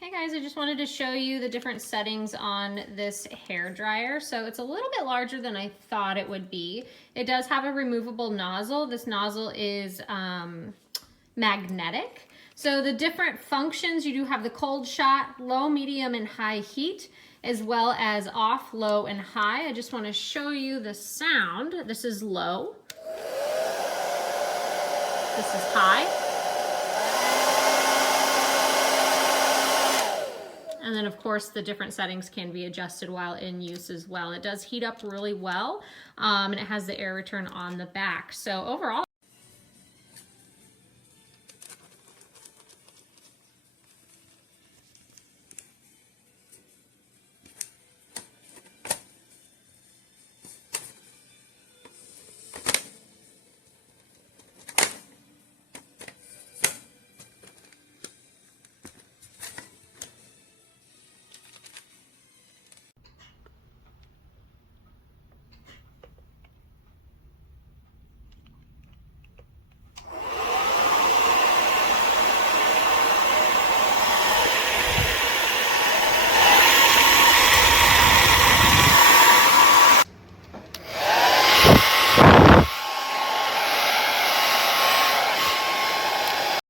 Hey guys, I just wanted to show you the different settings on this hair dryer. So it's a little bit larger than I thought it would be. It does have a removable nozzle. This nozzle is magnetic. So the different functions, you do have the cold shot, low, medium, and high heat, as well as off, low, and high. I just want to show you the sound. This is low. This is high. And then of course the different settings can be adjusted while in use as well. It does heat up really well, and it has the air return on the back. So overall,